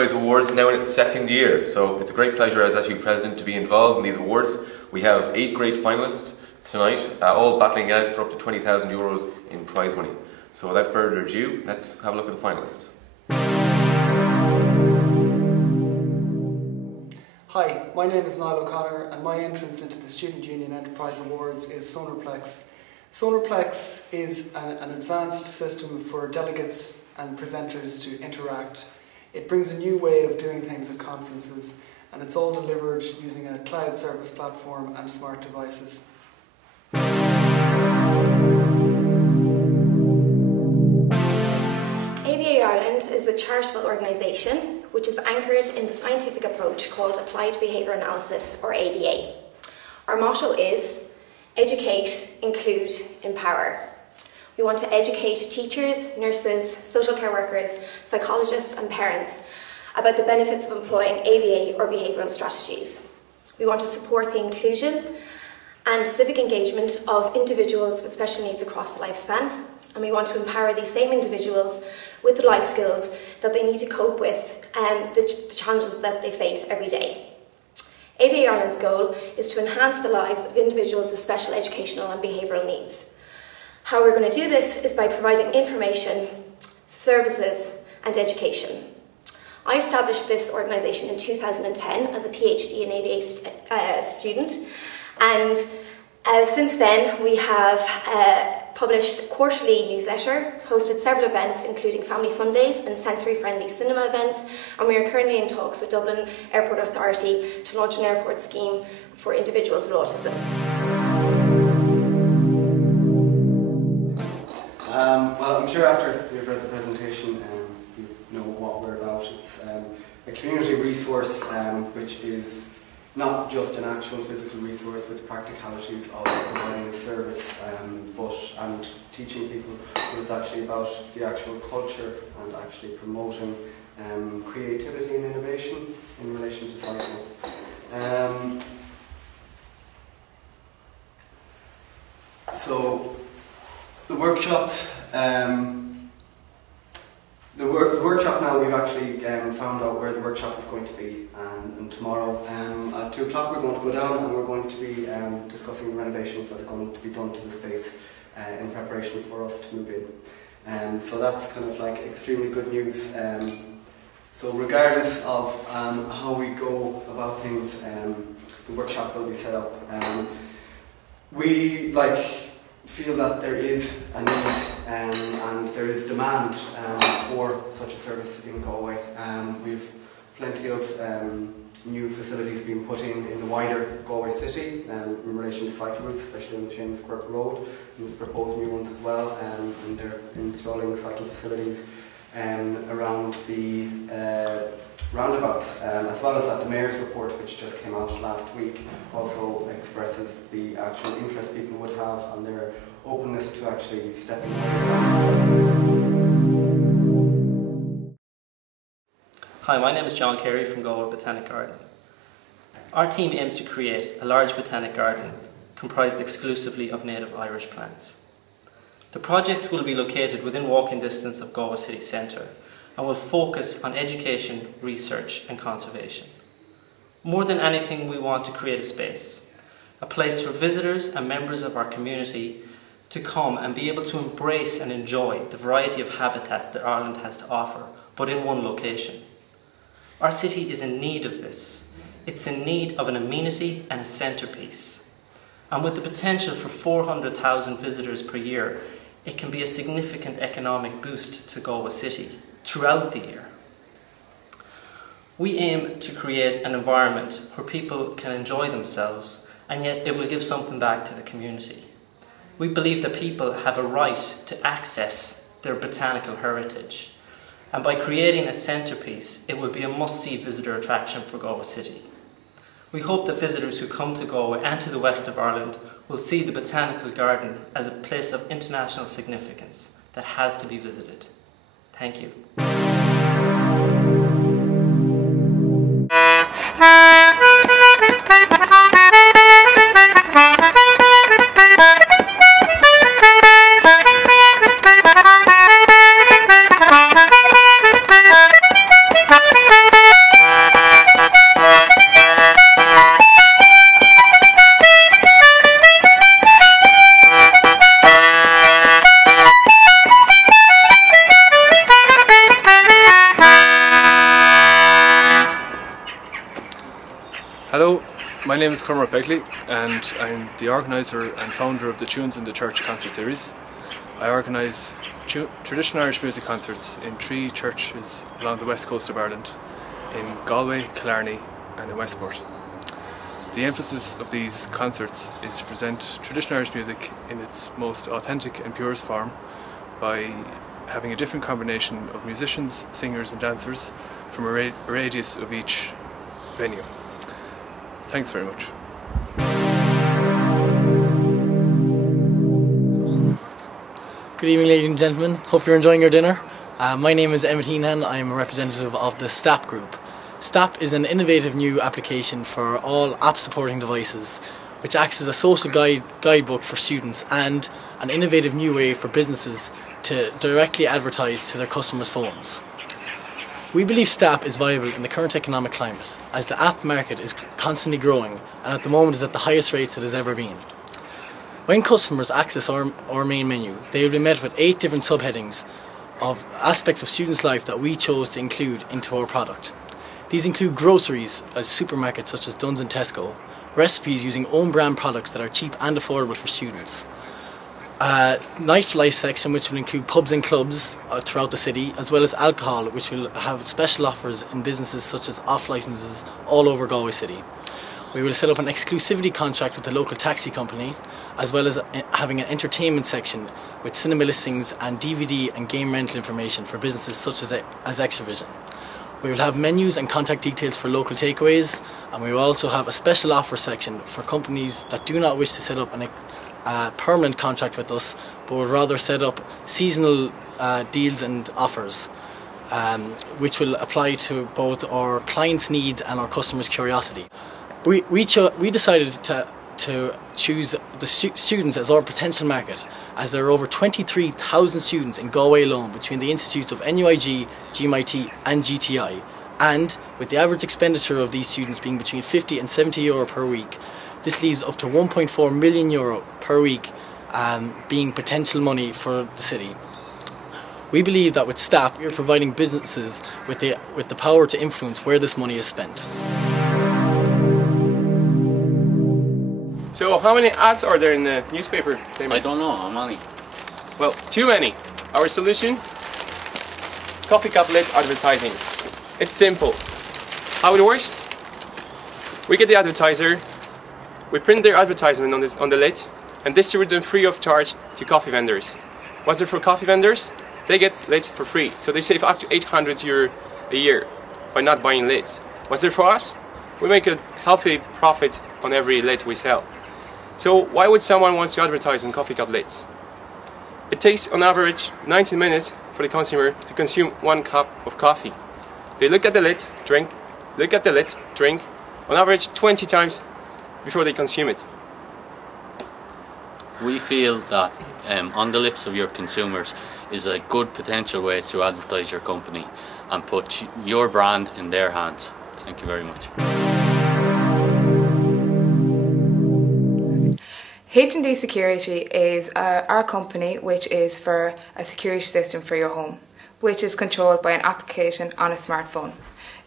Enterprise Awards now in its second year, so it's a great pleasure as actually President to be involved in these awards. We have 8 great finalists tonight, all battling out for up to €20,000 in prize money. So without further ado, let's have a look at the finalists. Hi, my name is Niall O'Connor and my entrance into the Student Union Enterprise Awards is Sonarplex. Sonarplex is an advanced system for delegates and presenters to interact. It brings a new way of doing things at conferences, and it's all delivered using a cloud service platform and smart devices. ABA Ireland is a charitable organisation which is anchored in the scientific approach called Applied Behaviour Analysis, or ABA. Our motto is educate, include, empower. We want to educate teachers, nurses, social care workers, psychologists and parents about the benefits of employing ABA or behavioural strategies. We want to support the inclusion and civic engagement of individuals with special needs across the lifespan, and we want to empower these same individuals with the life skills that they need to cope with the challenges that they face every day. ABA Ireland's goal is to enhance the lives of individuals with special educational and behavioural needs. How we're going to do this is by providing information, services and education. I established this organisation in 2010 as a PhD in ABA student, and since then we have published a quarterly newsletter, hosted several events including family fun days and sensory-friendly cinema events, and we are currently in talks with Dublin Airport Authority to launch an airport scheme for individuals with autism. Well, I'm sure after you've read the presentation you know what we're about. It's a community resource which is not just an actual physical resource with practicalities of providing a service, and teaching people, but it's actually about the actual culture and actually promoting creativity and innovation in relation to cycling. So the workshops, the workshop now, we've actually found out where the workshop is going to be, and tomorrow at 2 o'clock we're going to go down and we're going to be discussing the renovations that are going to be done to the space in preparation for us to move in. So that's kind of like extremely good news. So regardless of how we go about things, the workshop will be set up. We feel that there is a need and there is demand for such a service in Galway. We've plenty of new facilities being put in the wider Galway city in relation to cycle routes, especially on the Seamus Quirk Road. And there's proposed new ones as well, and they're installing cycle facilities around the roundabouts, as well as that the Mayor's report, which just came out last week, also expresses the actual interest people would have and their openness to actually stepping away. Hi, my name is John Carey from Galway Botanic Garden. Our team aims to create a large botanic garden comprised exclusively of native Irish plants. The project will be located within walking distance of Galway city centre and will focus on education, research and conservation. More than anything, we want to create a place for visitors and members of our community to come and be able to embrace and enjoy the variety of habitats that Ireland has to offer, but in one location. Our city is in need of this. It's in need of an amenity and a centrepiece. And with the potential for 400,000 visitors per year, it can be a significant economic boost to Galway City throughout the year. We aim to create an environment where people can enjoy themselves, and yet it will give something back to the community. We believe that people have a right to access their botanical heritage, and by creating a centrepiece, it will be a must-see visitor attraction for Galway City. We hope that visitors who come to Galway and to the west of Ireland will see the Botanical Garden as a place of international significance that has to be visited. Thank you. Thank you. Hello, my name is Cormac Beckley and I'm the organiser and founder of the Tunes in the Church concert series. I organise traditional Irish music concerts in 3 churches along the west coast of Ireland, in Galway, Killarney and in Westport. The emphasis of these concerts is to present traditional Irish music in its most authentic and purest form by having a different combination of musicians, singers and dancers from a radius of each venue. Thanks very much. Good evening, ladies and gentlemen. Hope you're enjoying your dinner. My name is Emmett Heenan. I'm a representative of the STAP group. STAP is an innovative new application for all app-supporting devices, which acts as a social guidebook for students and an innovative new way for businesses to directly advertise to their customers' phones. We believe STAP is viable in the current economic climate, as the app market is constantly growing and at the moment is at the highest rates it has ever been. When customers access our main menu, they will be met with 8 different subheadings of aspects of students' life that we chose to include into our product. These include groceries, as supermarkets such as Dunnes and Tesco, recipes using own brand products that are cheap and affordable for students, nightlife section which will include pubs and clubs throughout the city, as well as alcohol, which will have special offers in businesses such as off licences all over Galway City. We will set up an exclusivity contract with the local taxi company, as well as having an entertainment section with cinema listings and DVD and game rental information for businesses such as Extravision. We will have menus and contact details for local takeaways, and we will also have a special offer section for companies that do not wish to set up a permanent contract with us, but would rather set up seasonal deals and offers, which will apply to both our clients' needs and our customers' curiosity. We decided to choose the students as our potential market, as there are over 23,000 students in Galway alone between the institutes of NUI, GMIT and GTI, and with the average expenditure of these students being between 50 and 70 euro per week, this leaves up to 1.4 million euro per week being potential money for the city. We believe that with STAP we are providing businesses with the power to influence where this money is spent. So how many ads are there in the newspaper, Damon? I don't know, how many? Well, too many. Our solution? Coffee cup lid advertising. It's simple. How it works? We get the advertiser, we print their advertisement on the lid and distribute them free of charge to coffee vendors. What's there for coffee vendors? They get lids for free, so they save up to 800 euro a year by not buying lids. What's there for us? We make a healthy profit on every lid we sell. So why would someone want to advertise on coffee cup lids? It takes on average 90 minutes for the consumer to consume 1 cup of coffee. They look at the lid, drink, look at the lid, drink, on average 20 times before they consume it. We feel that on the lips of your consumers is a good potential way to advertise your company and put your brand in their hands. Thank you very much. H&D Security is our company, which is for a security system for your home, which is controlled by an application on a smartphone.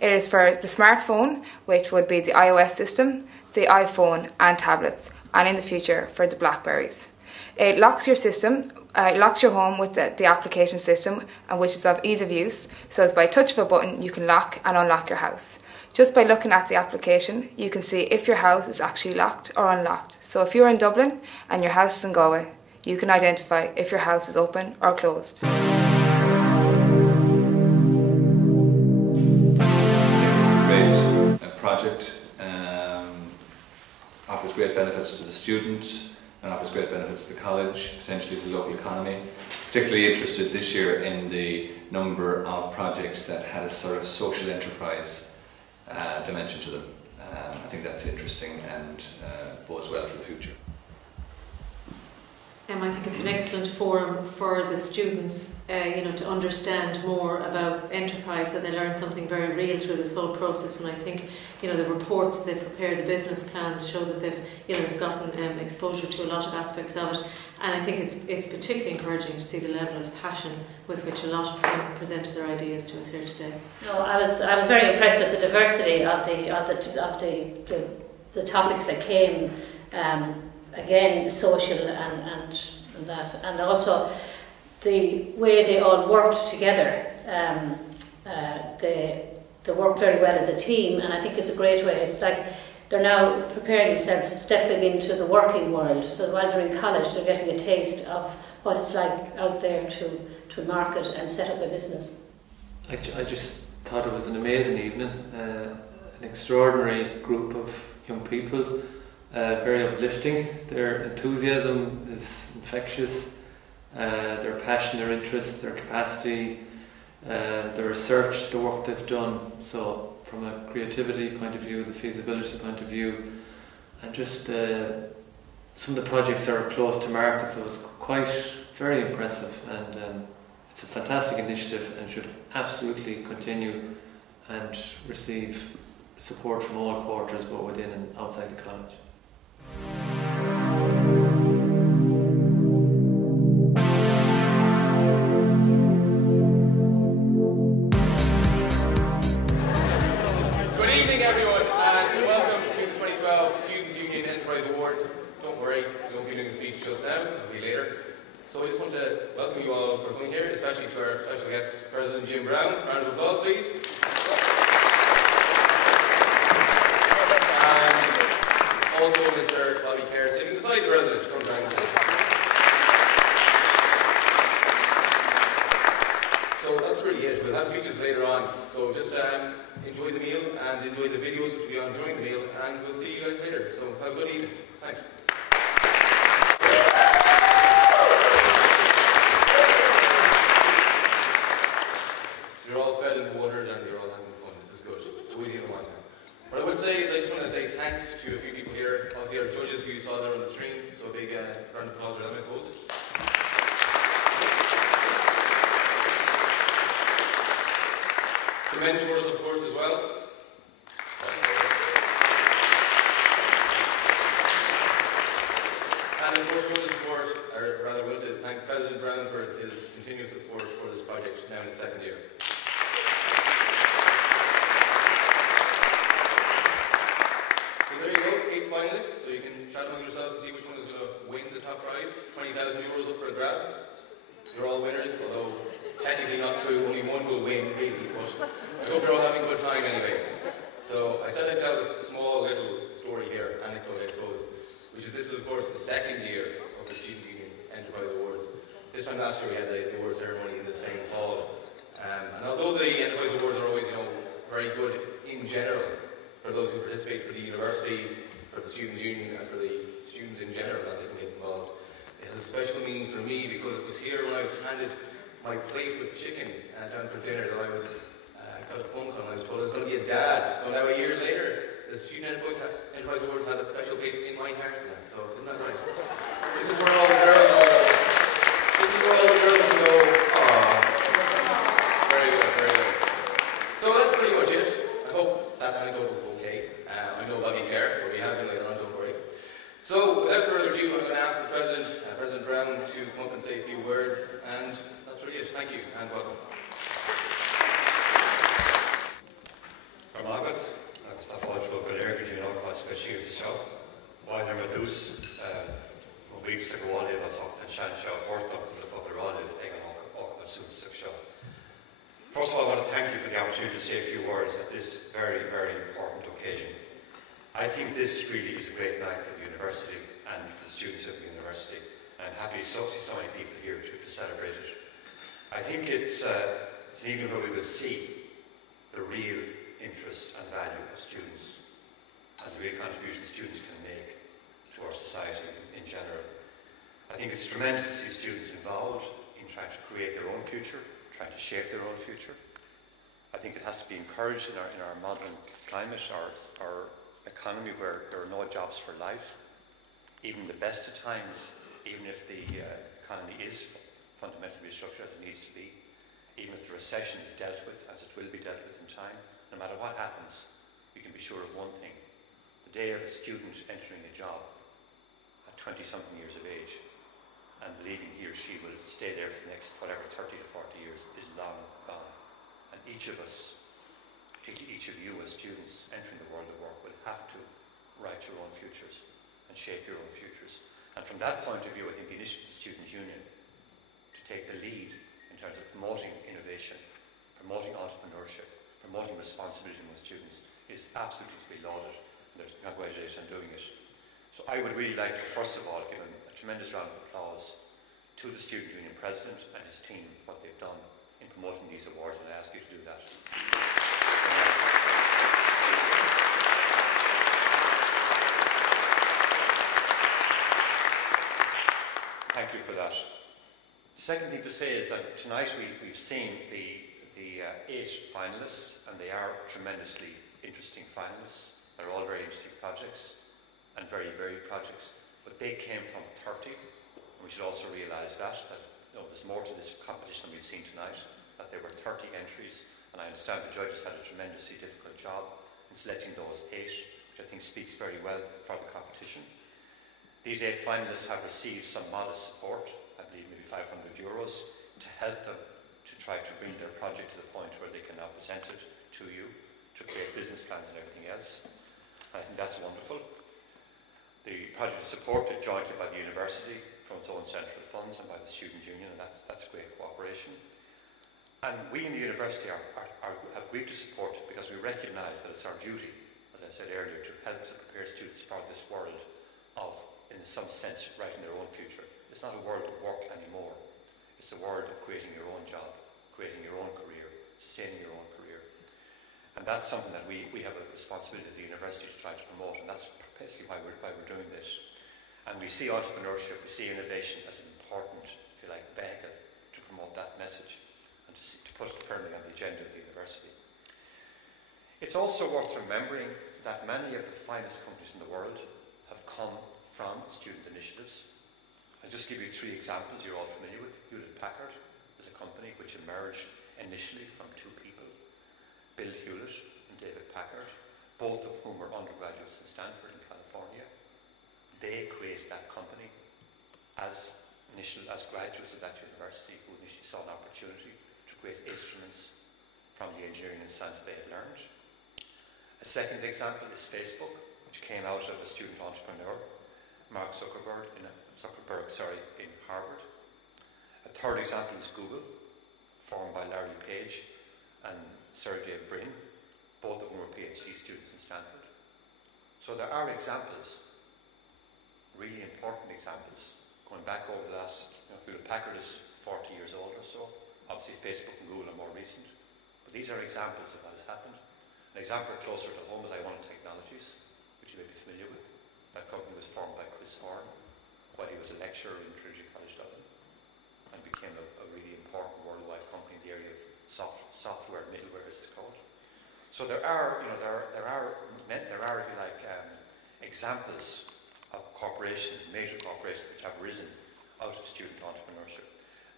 It is for the smartphone, which would be the iOS system, the iPhone and tablets, and in the future for the Blackberries. It locks your system, locks your home with the application system, and which is of ease of use, so it's by a touch of a button you can lock and unlock your house. Just by looking at the application, you can see if your house is actually locked or unlocked. So if you're in Dublin and your house is in Galway, you can identify if your house is open or closed. It's a great project, offers great benefits to the student and offers great benefits to the college, potentially to the local economy. Particularly interested this year in the number of projects that had a sort of social enterprise dimension to them. I think that's interesting and bodes well for the future. I think it's an excellent forum for the students, to understand more about enterprise, so they learn something very real through this whole process. And I think, the reports they've prepared, the business plans show that they've gotten exposure to a lot of aspects of it. And I think it's particularly encouraging to see the level of passion with which a lot of them presented their ideas to us here today. No, I was very impressed with the diversity of the the topics that came, again, social and that, and also the way they all worked together. They worked very well as a team, and I think it's a great way. It's like they're now preparing themselves, stepping into the working world. So while they're in college, they're getting a taste of what it's like out there to market and set up a business. I just thought it was an amazing evening, an extraordinary group of young people, very uplifting. Their enthusiasm is infectious, their passion, their interest, their capacity, the research, the work they've done. So from a creativity point of view, the feasibility point of view, and just some of the projects are close to market, so it's quite very impressive, and it's a fantastic initiative and should absolutely continue and receive support from all quarters, both within and outside the college. Good evening, everyone, and welcome to the 2012 Students' Union Enterprise Awards. Don't worry, we won't be doing the speech just now, that'll be later. So I just want to welcome you all for coming here, especially to our special guest, President Jim Brown. Round of applause, please. And also Mr. Bobby Kerr, sitting beside the President from Brown. So that's really it. We'll have speeches later on. So just enjoy the meal and enjoy the videos which will be on during the meal, and we'll see you guys later. So have a good evening. Thanks. So you're all fed and watered and you're all having fun. This is good. Easy in the wine now. What I would say is I just want to say thanks to a few people here. Obviously our judges who you saw there on the screen. So a big round of applause for them, I suppose. The mentors, of course, as well. And of course, we want to support, or rather, we want to thank President Brown for his continuous support for this project now in its second year. So there you go, 8 finalists. So you can chat among yourselves and see which one is going to win the top prize. 20,000 euros up for the grabs. You're all winners, although technically not true, only one will win, really, but I hope you're all having a good time anyway. So I said I'd tell this small little story here, anecdote I suppose, which is this is of course the second year of the Student Union Enterprise Awards. This time last year we had the award ceremony in the same hall. And although the Enterprise Awards are always, very good in general for those who participate, for the university, for the Students' Union, and for the students in general that they can get involved, it has a special meaning for me because it was here when I was handed my plate with chicken down for dinner that I got a phone call and I was told I was going to be a dad. So now, years later, the Student Enterprise Awards have that special place in my heart now. So isn't that right? This is where all the girls go. This is where all the girls can go. Aww. Very good, very good. So that's pretty much it. I hope that anecdote was okay. I know Bobby Kerr, but we have him later on, don't worry. So without further ado, I'm going to ask the President, President Brown, to come up and say a few words, and that's really it. Thank you, and welcome. Margaret, agus tá fáilteoil go léir go dtí ágáil speisialta seo. Bhaile mar dús ó bhíogus a gháilíomh as ocht an sean seo hortach go le foghráilíomh ag an ágáil súntaach seo. First of all, I want to thank you for the opportunity to say a few words at this very, very important occasion. I think this really is a great night for the university and for the students of the university. I'm happy to see so many people here to celebrate it. I think it's an evening where we will see the real interest and value of students and the real contribution students can make to our society in general. I think it's tremendous to see students involved in trying to create their own future, trying to shape their own future. I think it has to be encouraged in our modern climate, our economy where there are no jobs for life. Even the best of times, even if the economy is fundamentally restructured as it needs to be, even if the recession is dealt with as it will be dealt with in time, no matter what happens, we can be sure of one thing. The day of a student entering a job at 20-something years of age and believing he or she will stay there for the next, whatever, 30 to 40 years is long gone. And each of us, particularly each of you as students entering the world of work, will have to write your own futures and shape your own futures. And from that point of view, I think the initiative of the Student Union to take the lead in terms of promoting innovation, promoting entrepreneurship, promoting responsibility among students is absolutely to be lauded, and there's congratulations on doing it. So I would really like to first of all give a tremendous round of applause to the Student Union President and his team for what they've done in promoting these awards, and I ask you to do that. Thank you for that. The second thing to say is that tonight we've seen the 8 finalists, and they are tremendously interesting finalists. They're all very interesting projects and very varied projects, but they came from 30, and we should also realise that there's more to this competition than we've seen tonight, that there were 30 entries, and I understand the judges had a tremendously difficult job in selecting those 8, which I think speaks very well for the competition. These 8 finalists have received some modest support, I believe maybe €500, to help them to try to bring their project to the point where they can now present it to you, to create business plans and everything else. I think that's wonderful. The project is supported jointly by the university from its own central funds and by the Student Union, and that's great cooperation. And we in the university have agreed to support it because we recognise that it's our duty, as I said earlier, to help to prepare students for this world of, in some sense, writing their own future. It's not a world of work anymore. It's a world of creating your own job, creating your own career, sustaining your own career. And that's something that we have a responsibility as a university to try to promote, and that's basically why we're doing this. And we see entrepreneurship, we see innovation as an important, if you like, vehicle to promote that message and to put it firmly on the agenda of the university. It's also worth remembering that many of the finest companies in the world have come from student initiatives. I'll just give you 3 examples you're all familiar with. Hewlett-Packard is a company which emerged initially from 2 people, Bill Hewlett and David Packard, both of whom were undergraduates in Stanford in California. They created that company as graduates of that university who initially saw an opportunity to create instruments from the engineering and science they had learned. A second example is Facebook, which came out of a student entrepreneur, Mark Zuckerberg in Harvard. A third example is Google, formed by Larry Page and Sergey Brin, both of whom were PhD students in Stanford. So there are examples, really important examples, going back over the last, Hewlett-Packard is 40 years old or so. Obviously Facebook and Google are more recent. But these are examples of what has happened. An example closer to home is IWant Technologies, which you may be familiar with. That company was formed by Chris Horn while he was a lecturer in Trinity College Dublin, and became a really important worldwide company in the area of software, middleware as it's called. So there are, if you like, examples of corporations, major corporations, which have risen out of student entrepreneurship.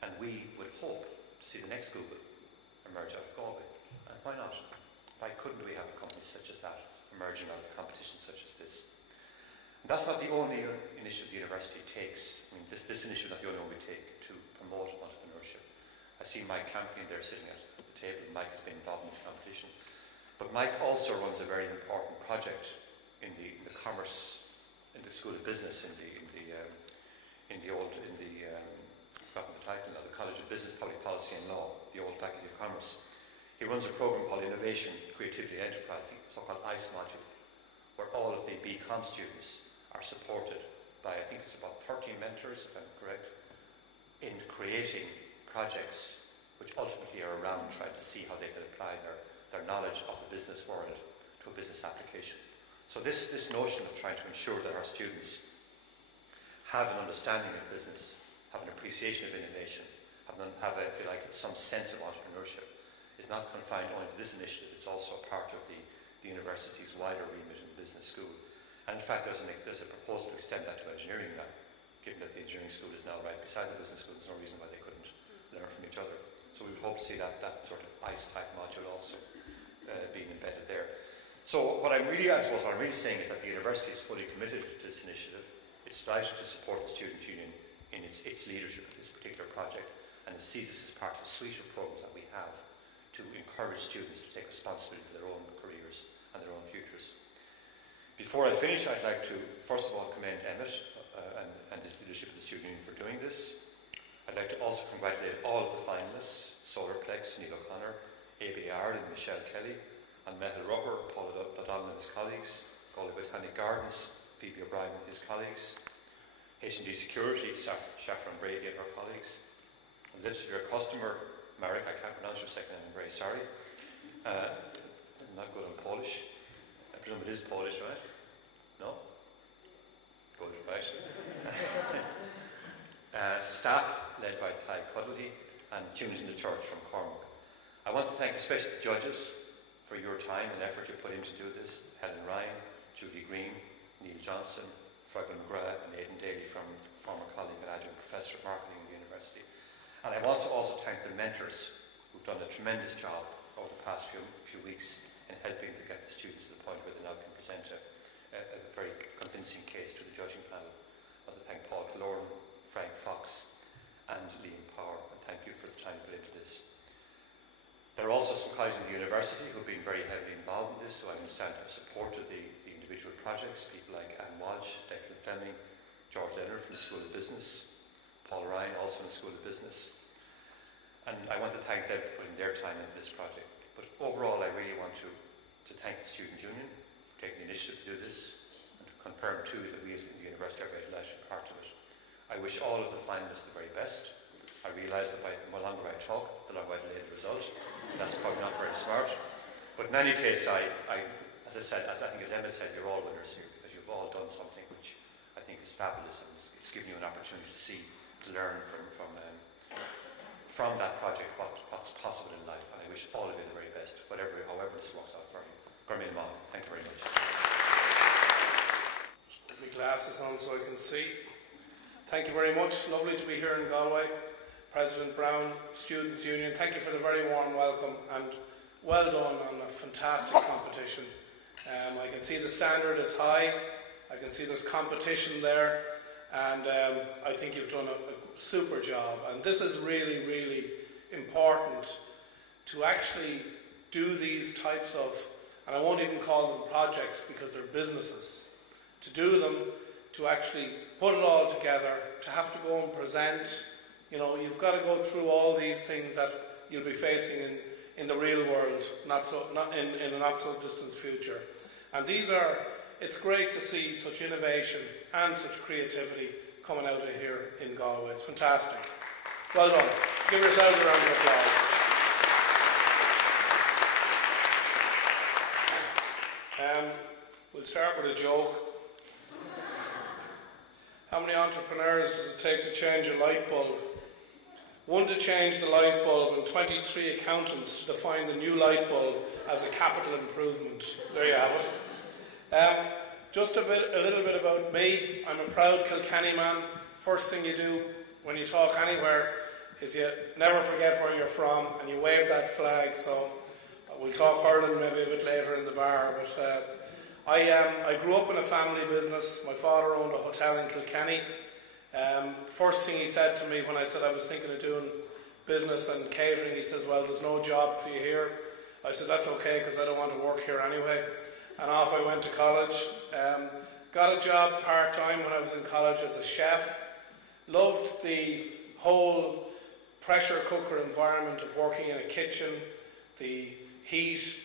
And we would hope to see the next Google emerge out of Galway. And why not? Why couldn't we have companies such as that emerging out of competitions such as this? And that's not the only initiative the university takes. I mean, this initiative is not the only one we take to promote entrepreneurship. I see Mike Campion there sitting at the table. Mike has been involved in this competition. But Mike also runs a very important project in the commerce, in the School of Business, I've forgotten the title now, the College of Business, Public Policy and Law, the old Faculty of Commerce. He runs a program called Innovation, Creativity and Enterprise, the so-called ICE module, where all of the BCom students are supported by, I think it's about 13 mentors, if I'm correct, in creating projects which ultimately are around trying to see how they can apply their knowledge of the business world to a business application. So this notion of trying to ensure that our students have an understanding of business, have an appreciation of innovation, have if you like, some sense of entrepreneurship, is not confined only to this initiative. It's also part of the university's wider remit in the business school. And in fact, there's a proposal to extend that to engineering now, given that the engineering school is now right beside the business school. There's no reason why they couldn't learn from each other. So we would hope to see that sort of ICE-type module also being embedded there. So what I'm really saying is that the university is fully committed to this initiative. It's delighted to support the Student Union in its leadership of this particular project, and it sees this as part of a suite of programs that we have to encourage students to take responsibility for their own careers and their own futures. Before I finish, I'd like to first of all commend Emmett and his leadership of the student union for doing this. I'd like to also congratulate all of the finalists, Solarplex, Neil O'Connor, AB Ireland, Michelle Kelly, and Metal Rubber, Paul O'Donnell and his colleagues, Galway Botanic Gardens, Phoebe O'Brien and his colleagues, H&D Security, Shafran Brady and her colleagues, and Lips of Your Customer, Marek, I can't pronounce your second name, I'm very sorry. I'm not good on Polish. I presume it is Polish, right? No? Good, right? STAP, led by Ty Cuddley, and Tunes in the Church from Cormac. I want to thank especially the judges for your time and effort you put in to do this. Helen Ryan, Julie Green, Neil Johnson, Fergal McGrath and Aidan Daly from former colleague and adjunct professor of marketing at the university. And I want to also thank the mentors who've done a tremendous job over the past few weeks in helping to get the students to the point where they now can present a very convincing case to the judging panel. I want to thank Paul Killorn, Frank Fox and Léinn Power, and thank you for the time put into this. There are also some colleagues in the university who have been very heavily involved in this, so I understand have supported the individual projects, people like Anne Walsh, Declan Fleming, George Leonard from the School of Business, Paul Ryan also in the School of Business. And I want to thank them for putting their time into this project. But overall, I really want to thank the Student Union for taking the initiative to do this, and to confirm too that we as the university are very delighted to be part of it. I wish all of the finalists the very best. I realise that the longer I talk, the longer I delay the result. That's probably not very smart. But in any case, as I said, as Emma said, you're all winners here because you've all done something which I think is fabulous, and it's given you an opportunity to learn from that project what's possible in life. And I wish all of you the very best, however this works out for you. Gormail Mac, thank you very much. Just put my glasses on so I can see. Thank you very much. Lovely to be here in Galway. President Brown, Students' Union, thank you for the very warm welcome and well done on a fantastic competition. I can see the standard is high, I can see there's competition there, and I think you've done a super job. And this is really, really important to actually do these types of, and I won't even call them projects because they're businesses, to do them, to actually put it all together, to have to go and present. You know, you've got to go through all these things that you'll be facing in the real world, not in a not so distant future. And it's great to see such innovation and such creativity coming out of here in Galway. It's fantastic. Well done. Give yourselves a round of applause. We'll start with a joke. How many entrepreneurs does it take to change a light bulb? 1 to change the light bulb and 23 accountants to define the new light bulb as a capital improvement. There you have it. Just a little bit about me. I'm a proud Kilkenny man. First thing you do when you talk anywhere is you never forget where you're from and you wave that flag. So we'll talk hurling maybe a bit later in the bar. But I grew up in a family business. My father owned a hotel in Kilkenny. First thing he said to me when I said I was thinking of doing business and catering, he says, well, there's no job for you here. I said, that's okay because I don't want to work here anyway. And off I went to college. Got a job part-time when I was in college as a chef. Loved the whole pressure cooker environment of working in a kitchen, the heat,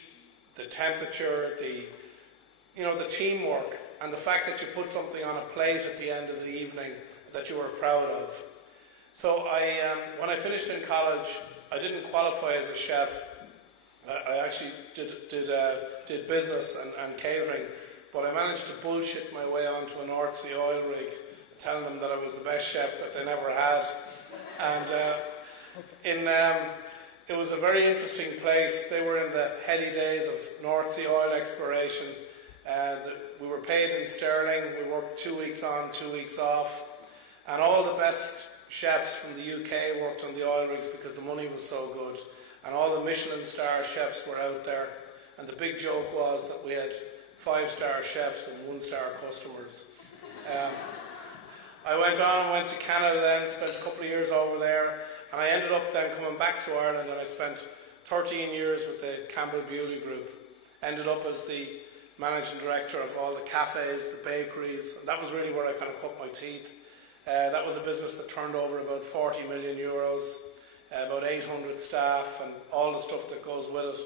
the temperature, the teamwork, and the fact that you put something on a plate at the end of the evening that you were proud of. So when I finished in college, I didn't qualify as a chef. I actually did business and catering, but I managed to bullshit my way onto a North Sea oil rig, telling them that I was the best chef that they never had. And it was a very interesting place. They were in the heady days of North Sea oil exploration. We were paid in sterling. We worked 2 weeks on, 2 weeks off. And all the best chefs from the UK worked on the oil rigs because the money was so good. And all the Michelin star chefs were out there. And the big joke was that we had 5-star chefs and 1-star customers. I went on and went to Canada then, spent a couple of years over there. And I ended up then coming back to Ireland, and I spent 13 years with the Campbell Bewley Group. Ended up as the managing director of all the cafes, the bakeries, and that was really where I kind of cut my teeth. That was a business that turned over about 40 million euros, about 800 staff, and all the stuff that goes with it.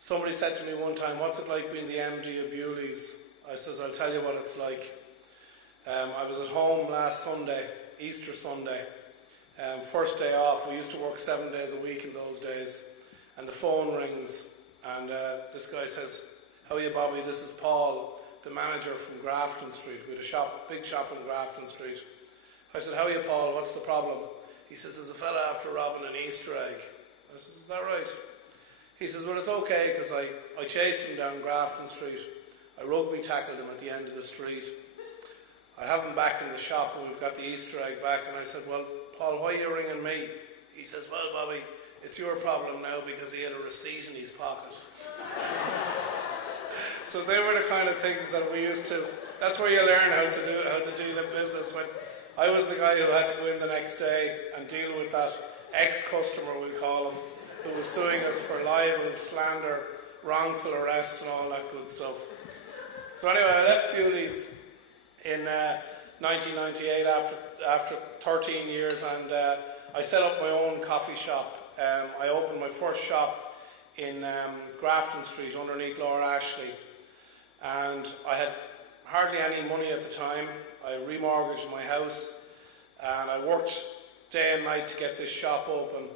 Somebody said to me one time, "What's it like being the MD of Bewley's?" I says, "I'll tell you what it's like." I was at home last Sunday, Easter Sunday, first day off. We used to work 7 days a week in those days, and the phone rings, and this guy says, "How are you, Bobby? This is Paul, the manager from Grafton Street." We had a big shop in Grafton Street. I said, "How are you, Paul? What's the problem?" He says, "There's a fella after robbing an Easter egg." I said, "Is that right?" He says, "Well, it's okay, because I chased him down Grafton Street. I rugby tackled him at the end of the street. I have him back in the shop, and we've got the Easter egg back." And I said, "Well, Paul, why are you ringing me?" He says, "Well, Bobby, it's your problem now, because he had a receipt in his pocket." So they were the kind of things that we used to. That's where you learn how to deal in business. When I was the guy who had to go in the next day and deal with that ex-customer, we'll call him, who was suing us for libel, slander, wrongful arrest, and all that good stuff. So anyway, I left Bewley's in 1998 after 13 years, and I set up my own coffee shop. I opened my first shop in Grafton Street underneath Laura Ashley, and I had hardly any money at the time. I remortgaged my house, and I worked day and night to get this shop open,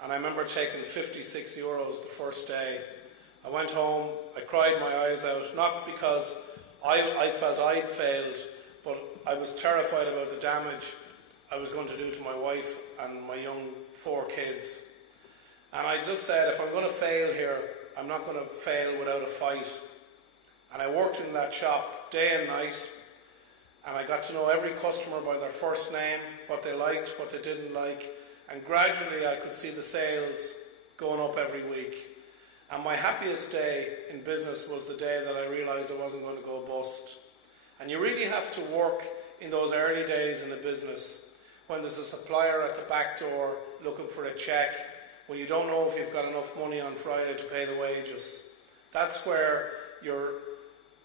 and I remember taking 56 euros the first day. I went home, I cried my eyes out, not because I felt I'd failed, but I was terrified about the damage I was going to do to my wife and my young 4 kids. And I just said, if I'm going to fail here, I'm not going to fail without a fight. And I worked in that shop day and night, and I got to know every customer by their first name, what they liked, what they didn't like, and gradually I could see the sales going up every week. And my happiest day in business was the day that I realised I wasn't going to go bust. And you really have to work in those early days in the business, when there's a supplier at the back door looking for a cheque, when you don't know if you've got enough money on Friday to pay the wages. That's where your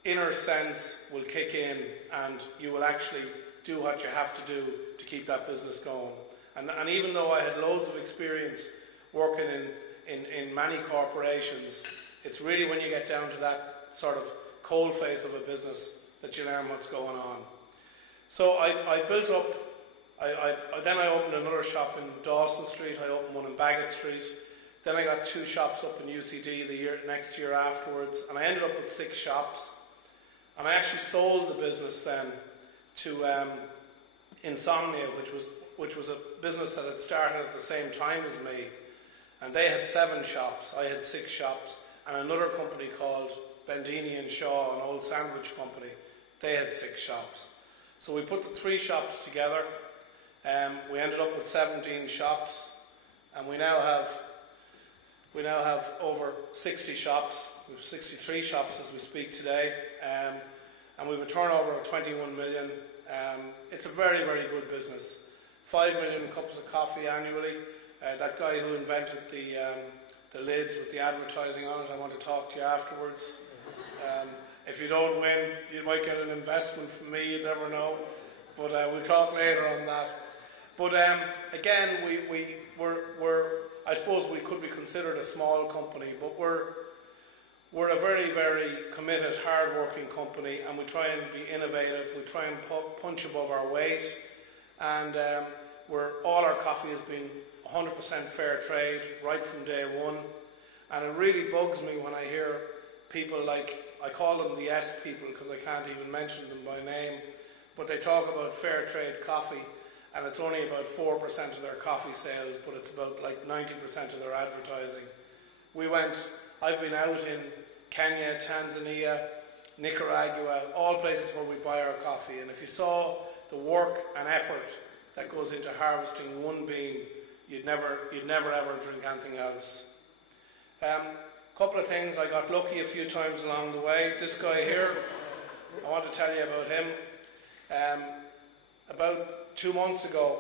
inner sense will kick in, and you will actually do what you have to do to keep that business going. And even though I had loads of experience working in many corporations, it's really when you get down to that sort of cold face of a business that you learn what's going on. So I built up, then I opened another shop in Dawson Street, I opened one in Bagot Street, then I got 2 shops up in UCD next year afterwards, and I ended up with 6 shops. And I actually sold the business then to Insomnia, which was a business that had started at the same time as me. And they had 7 shops, I had 6 shops, and another company called Bendini and Shaw, an old sandwich company, they had 6 shops. So we put the 3 shops together, we ended up with 17 shops, and we now have over 60 shops. We have 63 shops as we speak today, and we have a turnover of 21 million. It's a very, very good business. 5 million cups of coffee annually. That guy who invented the lids with the advertising on it, I want to talk to you afterwards. If you don't win, you might get an investment from me, you never know. But we'll talk later on that. But again, we're I suppose we could be considered a small company, but we're a very, very committed, hard-working company, and we try and be innovative. We try and punch above our weight, and all our coffee has been 100% fair trade right from day one. And it really bugs me when I hear people like, I call them the S people because I can't even mention them by name, but they talk about fair trade coffee, and it's only about 4% of their coffee sales, but it's about like 90% of their advertising. I've been out in Kenya, Tanzania, Nicaragua, all places where we buy our coffee, and if you saw the work and effort that goes into harvesting one bean, you'd never ever drink anything else. Couple of things, I got lucky a few times along the way. This guy here, I want to tell you about him. About 2 months ago,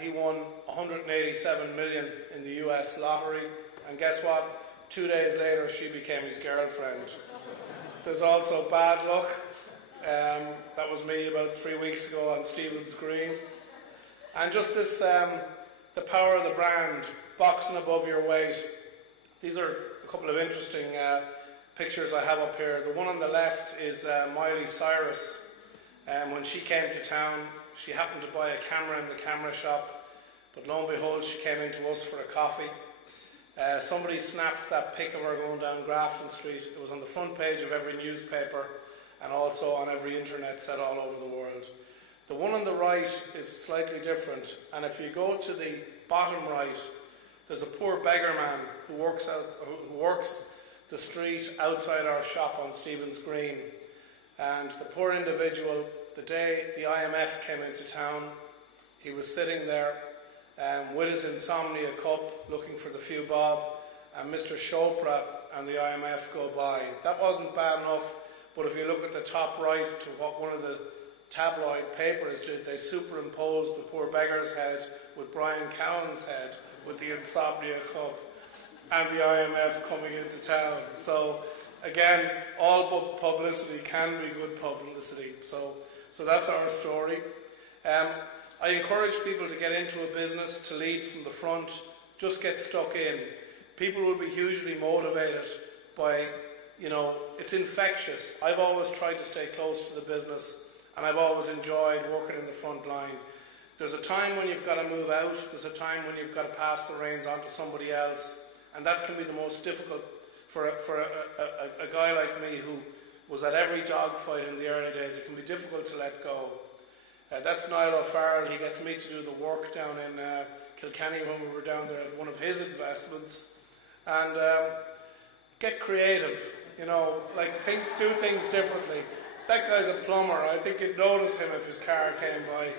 he won 187 million in the US lottery, and guess what? 2 days later, she became his girlfriend. There's also bad luck. That was me about 3 weeks ago on Stephen's Green. And just this, the power of the brand, boxing above your weight. These are a couple of interesting pictures I have up here. The one on the left is Miley Cyrus. When she came to town, she happened to buy a camera in the camera shop, but lo and behold, she came into us for a coffee. Somebody snapped that pic of her going down Grafton Street. It was on the front page of every newspaper and also on every internet set all over the world. The one on the right is slightly different, and if you go to the bottom right, there's a poor beggar man who works the street outside our shop on Stephen's Green. And the poor individual, the day the IMF came into town, he was sitting there with his insomnia cup, looking for the few bob, and Mr. Chopra and the IMF go by. That wasn't bad enough, but if you look at the top right to what one of the tabloid papers did, they superimposed the poor beggar's head with Brian Cowan's head with the insomnia cup and the IMF coming into town. So again, all publicity can be good publicity. So that's our story. I encourage people to get into a business, to lead from the front, just get stuck in. People will be hugely motivated by, it's infectious. I've always tried to stay close to the business, and I've always enjoyed working in the front line. There's a time when you've got to move out, there's a time when you've got to pass the reins on to somebody else, and that can be the most difficult for a guy like me who was at every dogfight in the early days. It can be difficult to let go. That's Niall O'Farrell. He gets me to do the work down in Kilkenny when we were down there at one of his investments. And get creative, do things differently. That guy's a plumber. I think you'd notice him if his car came by.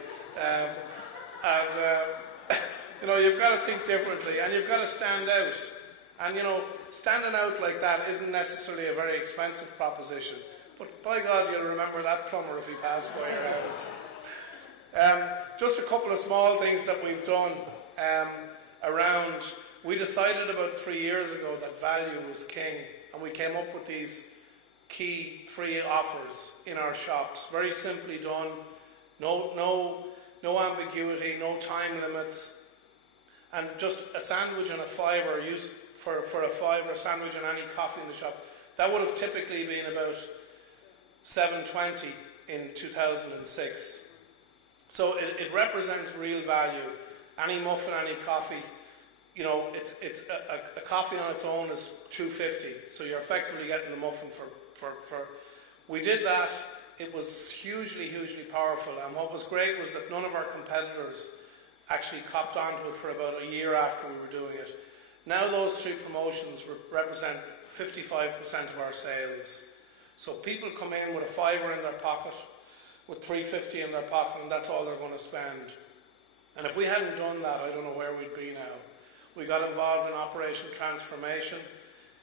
You've got to think differently, and you've got to stand out. And standing out like that isn't necessarily a very expensive proposition. But by God, you'll remember that plumber if he passed by your house. Just a couple of small things that we've done around. We decided about 3 years ago that value was king, and we came up with these key free offers in our shops. Very simply done. No ambiguity, no time limits, and just a sandwich and a fiver. For a fiver, a sandwich and any coffee in the shop. That would have typically been about $7.20 in 2006. So it represents real value. Any muffin, any coffee, it's a coffee on its own is $2.50. So you're effectively getting the muffin for. We did that. It was hugely powerful. And what was great was that none of our competitors actually copped onto it for about a year after we were doing it. Now those three promotions represent 55% of our sales. So people come in with a fiver in their pocket, with $3.50 in their pocket, and that's all they're going to spend. And if we hadn't done that, I don't know where we'd be now. We got involved in Operation Transformation.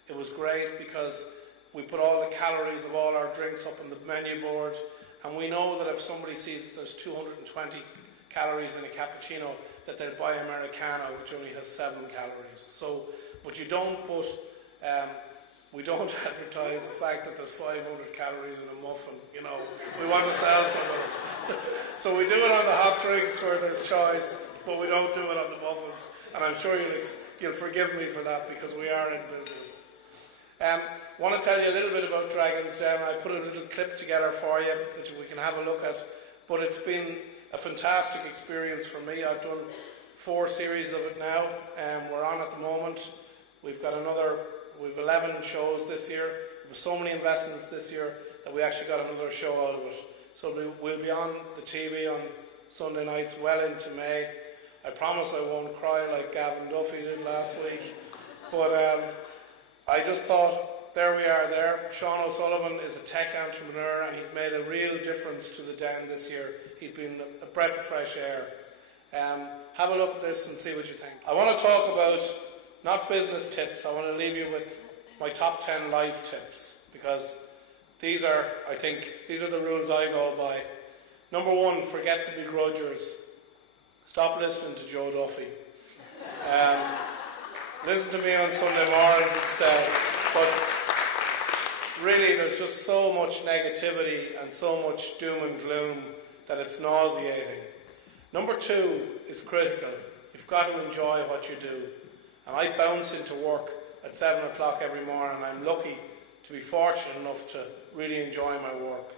It was great because we put all the calories of all our drinks up on the menu board, and we know that if somebody sees that there's 220 calories in a cappuccino, that they'll buy Americano, which only has 7 calories. So, but you don't put, we don't advertise the fact that there's 500 calories in a muffin. We want to sell some of them. So we do it on the hot drinks where there's choice, but we don't do it on the muffins. And I'm sure you'll forgive me for that because we are in business. Want to tell you a little bit about Dragon's Den. I put a little clip together for you which we can have a look at. But it's been a fantastic experience for me. I've done 4 series of it now, and we're on at the moment. We've 11 shows this year. There were so many investments this year that we actually got another show out of it. So we'll be on the TV on Sunday nights well into May. I promise I won't cry like Gavin Duffy did last week. But I just thought, there we are there. Sean O'Sullivan is a tech entrepreneur, and he's made a real difference to the Den this year. He's been a breath of fresh air. Have a look at this and see what you think. I want to talk about not business tips. I want to leave you with my top 10 life tips, because these are the rules I go by. Number 1, forget the begrudgers. Stop listening to Joe Duffy. Listen to me on Sunday mornings instead. But really there's just so much negativity and so much doom and gloom that it's nauseating. Number 2 is critical. You've got to enjoy what you do. And I bounce into work at 7 o'clock every morning, and I'm lucky to be fortunate enough to really enjoy my work.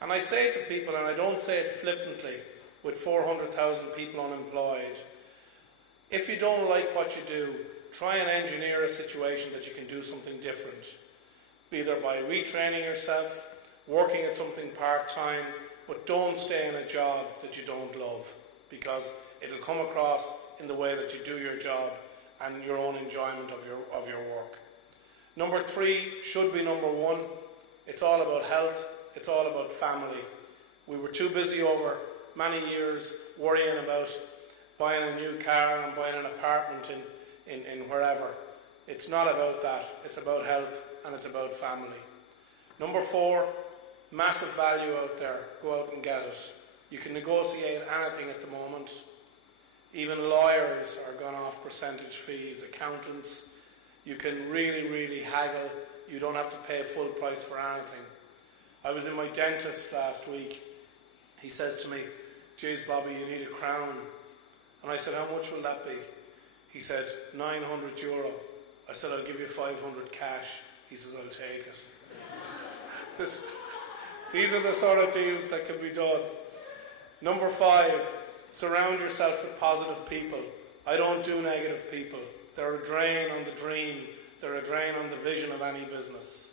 And I say to people, and I don't say it flippantly, with 400,000 people unemployed, if you don't like what you do, try and engineer a situation that you can do something different, either by retraining yourself, working at something part-time, but don't stay in a job that you don't love, because it'll come across in the way that you do your job and your own enjoyment of your work. Number 3 should be number 1. It's all about health. It's all about family. We were too busy over many years worrying about buying a new car and buying an apartment in wherever. It's not about that. It's about health and it's about family. Number 4, massive value out there. Go out and get it. You can negotiate anything at the moment. Even lawyers are gone off percentage fees, accountants. You can really haggle. You don't have to pay full price for anything. I was in my dentist last week. He says to me, "Geez, Bobby, you need a crown." And I said, "How much will that be?" He said, €900. I said, "I'll give you 500 cash." He says, "I'll take it." These are the sort of deals that can be done. Number 5, surround yourself with positive people. I don't do negative people. They're a drain on the dream. They're a drain on the vision of any business.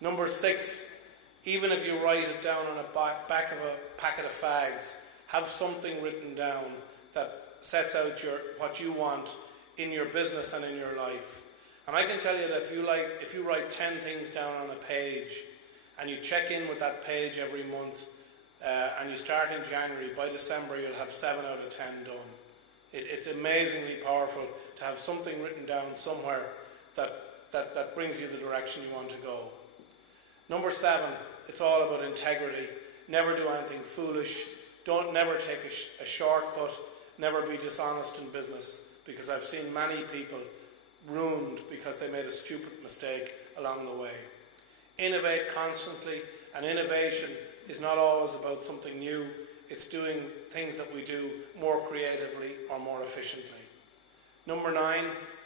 Number 6, even if you write it down on the back of a packet of fags, have something written down that sets out what you want in your business and in your life. And I can tell you that if you write 10 things down on a page and you check in with that page every month and you start in January, by December you'll have 7 out of 10 done. It's amazingly powerful to have something written down somewhere that brings you the direction you want to go. Number 7, it's all about integrity. Never do anything foolish. Never take a shortcut. Never be dishonest in business, because I've seen many people ruined because they made a stupid mistake along the way. Innovate constantly, and innovation is not always about something new. It's doing things that we do more creatively or more efficiently. Number 9,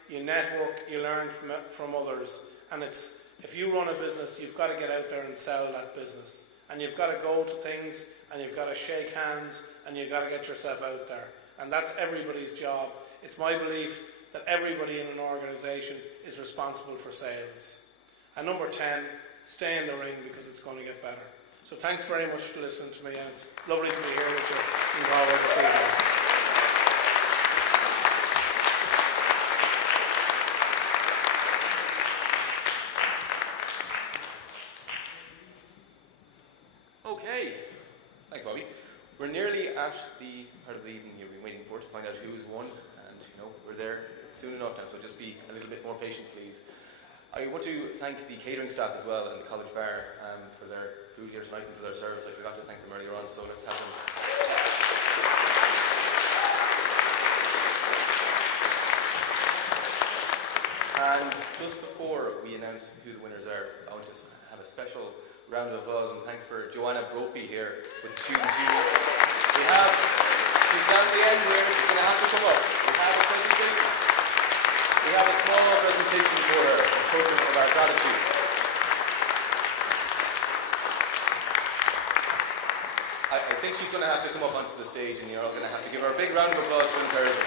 you network, you learn from others. And if you run a business, you've got to get out there and sell that business. And you've got to go to things, and you've got to shake hands, and you've got to get yourself out there. And that's everybody's job. It's my belief that everybody in an organisation is responsible for sales. And number 10, stay in the ring, because it's going to get better. So thanks very much for listening to me, and it's lovely to be here with you in Galway this evening. Okay, thanks Bobby. We're nearly at the part of the evening you've been waiting for, to find out who's won, and we're there soon enough now, so just be a little bit more patient please. I want to thank the catering staff as well and the college bar for their food here tonight and for their service. I forgot to thank them earlier on, so let's have them. And just before we announce who the winners are, I want to have a special round of applause and thanks for Joanna Brophy here with the Students' Union. She's down the end here, she's going to have to come up. We have a presentation. We have a small presentation for her, a token of our gratitude. I think she's going to have to come up onto the stage, and you're all going to have to give her a big round of applause to encourage her.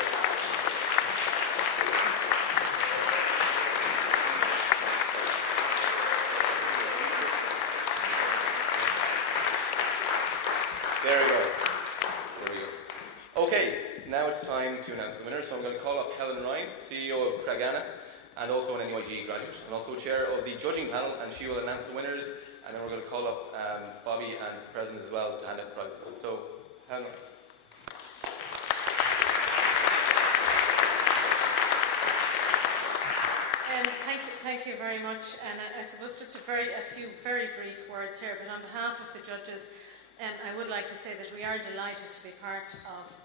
There we go. Okay, now it's time to announce the winners. So I'm going to call up Helen Ryan, CEO of Craigana, and also an NUIG graduate, and also chair of the judging panel, and she will announce the winners. And then we're going to call up Bobby and the president as well to hand out the prizes. So, Helen. Thank you very much. And I suppose just a few very brief words here. But on behalf of the judges, I would like to say that we are delighted to be part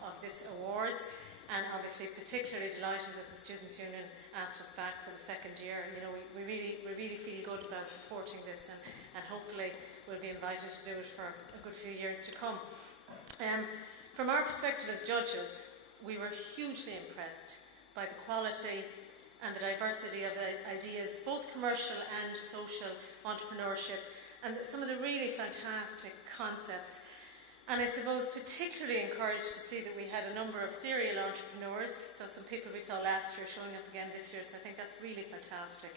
of this awards. and obviously particularly delighted that the Students' Union asked us back for the second year. You know, we really feel good about supporting this, and hopefully we'll be invited to do it for a good few years to come. From our perspective as judges, we were hugely impressed by the quality and the diversity of the ideas, both commercial and social entrepreneurship, and some of the really fantastic concepts. And I suppose particularly encouraged to see that we had a number of serial entrepreneurs, so some people we saw last year showing up again this year, so I think that's really fantastic.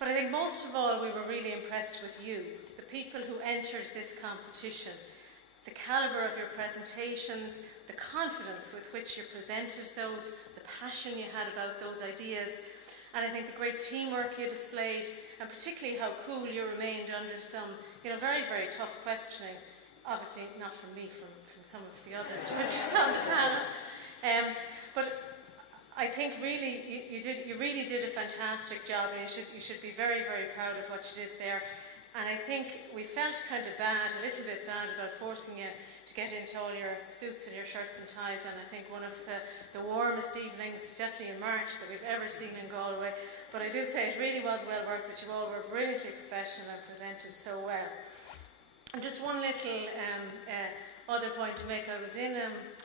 But I think most of all we were really impressed with you, the people who entered this competition, the calibre of your presentations, the confidence with which you presented those, the passion you had about those ideas, and I think the great teamwork you displayed, and particularly how cool you remained under some, very, very tough questioning. Obviously not from me, from some of the other judges on the panel. But I think really you really did a fantastic job, and you should be very, very proud of what you did there. And I think we felt kind of a little bit bad about forcing you to get into all your suits and your shirts and ties, and I think one of the warmest evenings, definitely in March, that we've ever seen in Galway. But I do say it really was well worth it. You all were brilliantly professional and presented so well. And just one little other point to make. I was in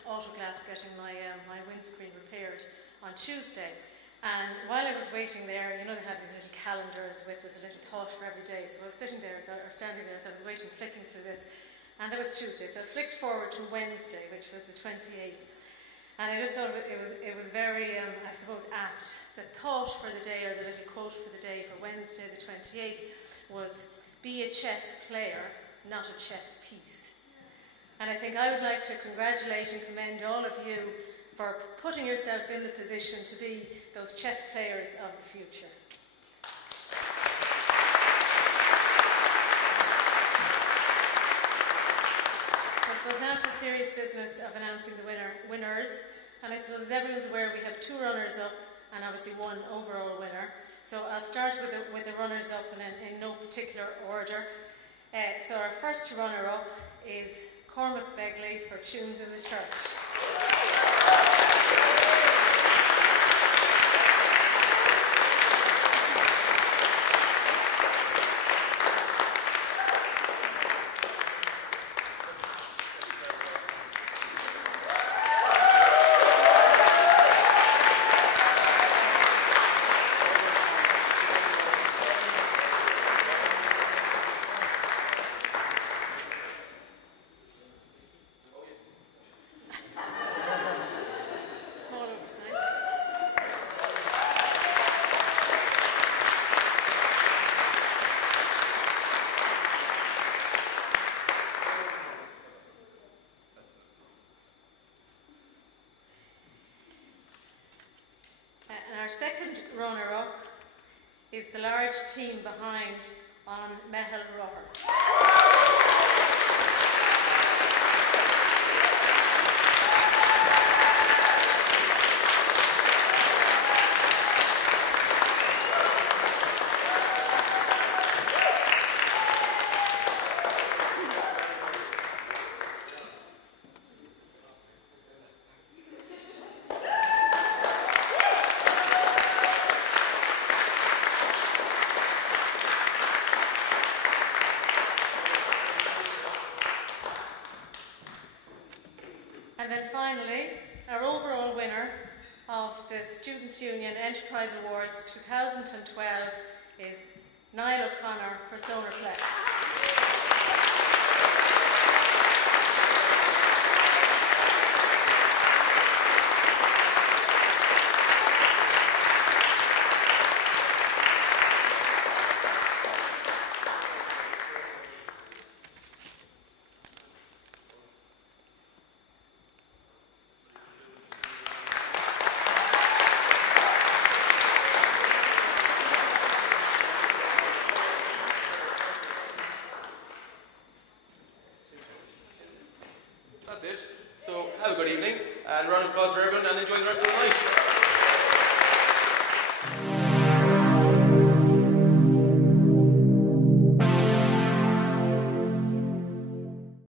Autoglass getting my windscreen repaired on Tuesday, and while I was waiting there, they have these little calendars with there's a little thought for every day. So I was sitting there, or standing there, as I was waiting, flicking through this, and that was Tuesday. So I flicked forward to Wednesday, which was the 28th, and I just thought it was very, I suppose, apt. The thought for the day, or the little quote for the day for Wednesday, the 28th, was "Be a chess player, not a chess piece." And I think I would like to congratulate and commend all of you for putting yourself in the position to be those chess players of the future. I suppose now to the serious business of announcing the winners. And I suppose as everyone's aware, we have 2 runners-up and obviously 1 overall winner. So I'll start with the runners-up in no particular order. So our first runner-up is Cormac Begley for Tunes in the Church. Our second runner-up is the large team behind on Mehel Roher. And then finally, our overall winner of the Students' Union Enterprise Awards 2012 is Niall O'Connor for Sonarplex. That's it. So have a good evening, and a round of applause for everyone, and enjoy the rest of the night.